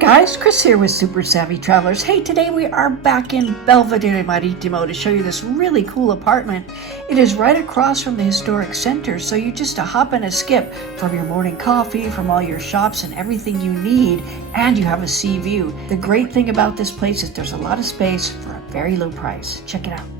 Guys, Chris here with Super Savvy Travelers. Hey, today we are back in Belvedere Marittimo to show you this really cool apartment. It is right across from the historic center, so you just a hop and a skip from your morning coffee, from all your shops and everything you need, and you have a sea view. The great thing about this place is there's a lot of space for a very low price. Check it out.